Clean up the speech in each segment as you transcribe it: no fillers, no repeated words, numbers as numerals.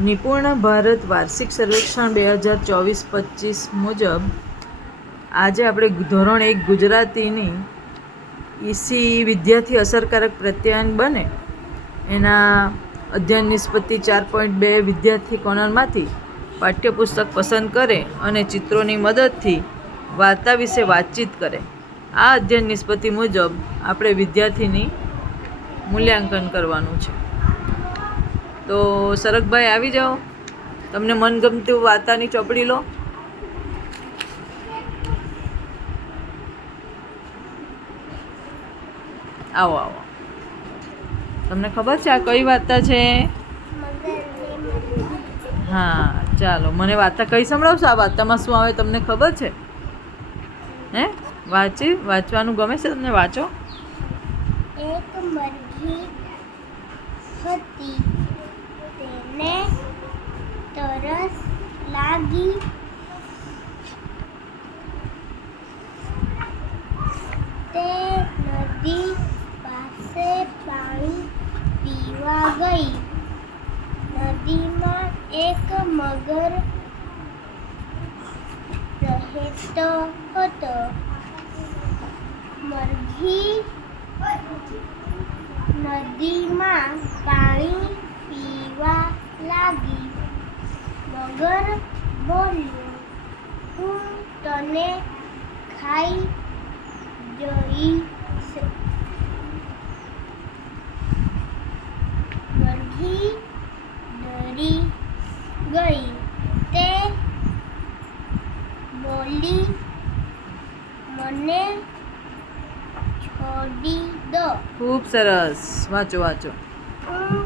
નિપુણ ભારત વાર્ષિક સર્વેક્ષણ 2024-25 મુજબ આજે આપણે ધોરણ 1 ગુજરાતીની ઈસી વિદ્યાર્થી અસરકારક પ્રત્યાયન બને એના અધ્યયન નિષ્પત્તિ 4.2 વિદ્યાર્થી કોર્નરમાંથી પાઠ્યપુસ્તક પસંદ કરે અને ચિત્રોની મદદથી વાર્તા વિશે વાતચીત કરે. આ અધ્યયન નિષ્પત્તિ મુજબ આપણે વિદ્યાર્થીની મૂલ્યાંકન કરવાનું છે. તો સરગભાઈ આવી જાઓ, તમને મનગમતી વાર્તાની ચોપડી લો. આવો આવો. તમને ખબર છે આ કઈ વાર્તા છે? હા ચાલો, મને વાર્તા કઈ સંભળાવશો? આ વાર્તામાં શું આવે તમને ખબર છે? હે વાંચવાનું ગમે છે તમને? વાંચો. એક મરઘી હતી, તેને તરસ લાગી. તે નદી પાસે પાણી પીવા ગઈ. નદીમાં એક મગર રહેતો હતો. મરઘી નદીમાં પાણી પીવા લાગી. મગર બોલ્યો, હું તને ખાઈ જઈશ. મરઘી ડરી ગઈ. તે બોલી, મને છોડી દો. ખૂબ સરસ. વાંચો વાંચો. હું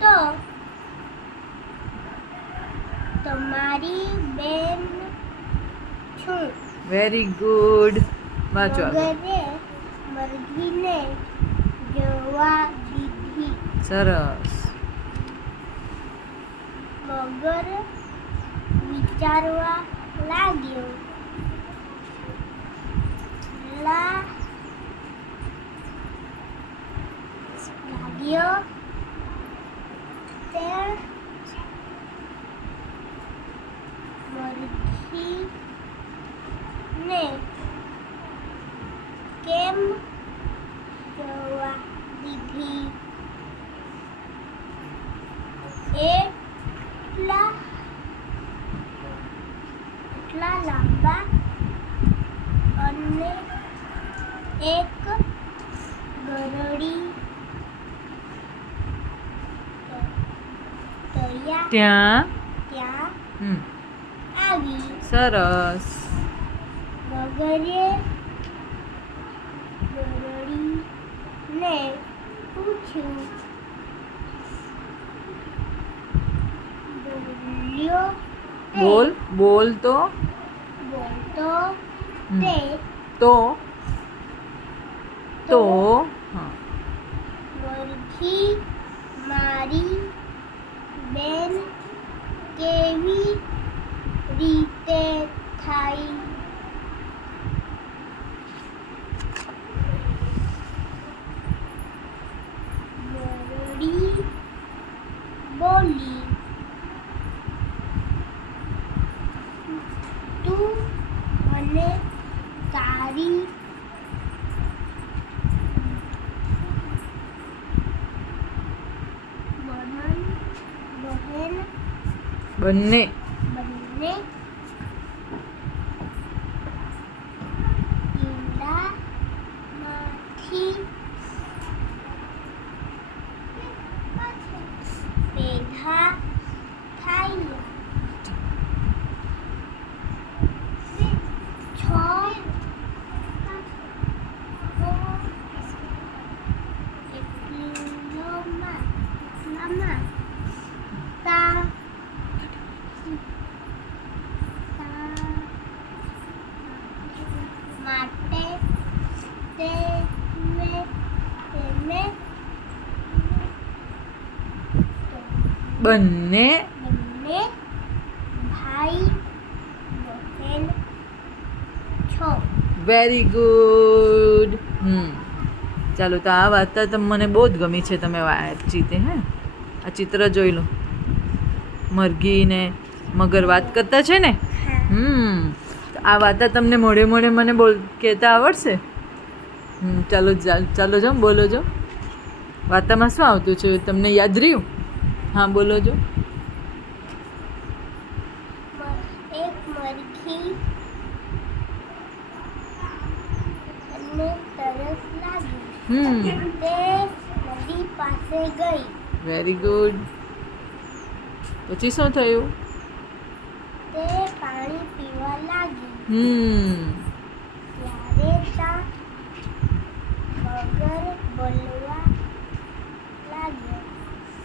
તો તમારી બેન છું. Very good. વાંચો આગળ. મગરે મરઘીને જવા દીધી. સરસ. મગર વિચારવા લાગ્યો, તે મરઘીને કેમ જવા દીધી? એટલા લાંબા અને એક ગરડી ત્યાં આવી. સરસ. મગરે ગરડીને પૂછ્યું, બોલતો તે તો મરઘી મારી બેન કેવી રીતે થાય? ગરડી બોલી, તું મને તારી બહેન બંને ઈંડામાંથી પેદા થાય. માટે તેને બંને ભાઈ બહેન છો. Very good. ચાલો, તો આ વાર્તા મને બહુ જ ગમી છે. તમે વાંચી તે. આ ચિત્ર જોઈ લો. મરઘી ને મગર વાત કરતા છે ને? હા. તો આ વાર્તા તમને મોડે મોડે મને કહેતા આવડશે? ચાલો જો બોલો જો. વાર્તામાં શું આવતું છે તમને યાદ રહ્યું? હા બોલો જો. એક મરઘી અને તરસ લાગી. તે નદી પાસે ગઈ. Very good. પછી શું થયું? તે પાણી પીવા લાગી. ત્યારે ત્યાં મગર બોલવા લાગ્યો,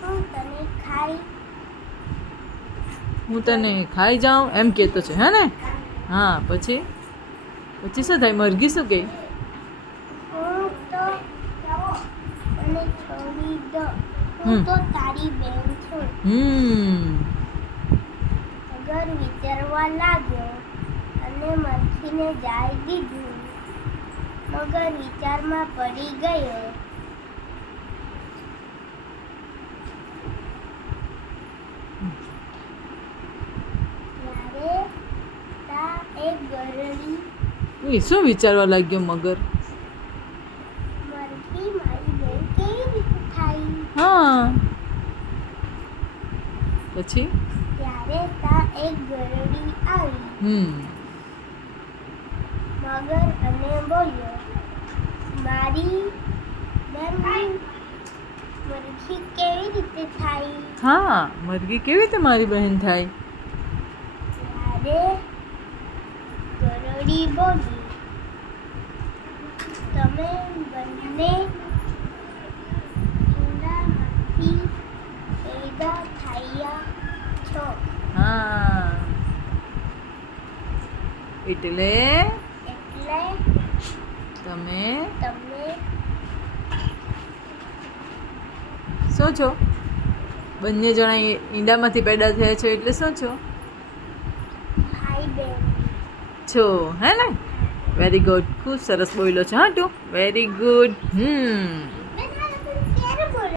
હું તને ખાઈ જાઉં એમ કહેતો છે હે ને? હા પછી શું થાય? મરઘી શું કહે? હું તો મને છોડી દો, હું તો તારી બેન છું. મગર વિચારવા લાગ્યો અને મરઘીને જાય દીધું. મગર વિચારમાં પડી ગયો. ત્યારે ત્યાં એક ગરોળી. એ શું વિચારવા લાગ્યો મગર? મરઘી મારી બેન કેવી રીતે થાય? હા પછી? ત્યારે ત્યાં એક ગરોળી આવી. મગર અને બોલ્યો, મારી બેન મરઘી કેવી રીતે થાય? હા મરઘી કેવી રીતે મારી બહેન થાય? ત્યારે ગરોળી બોલી, તમે બંને ઈંડામાંથી પેદા થયા છો. હા એટલે તમે શું છો? બંને જણા ઈંડામાંથી પેદા થયા છો એટલે શું છો? ભાઈ બેન છો હે ને? Very good. ખૂબ સરસ બોલ્યો છો હા તું. Very good.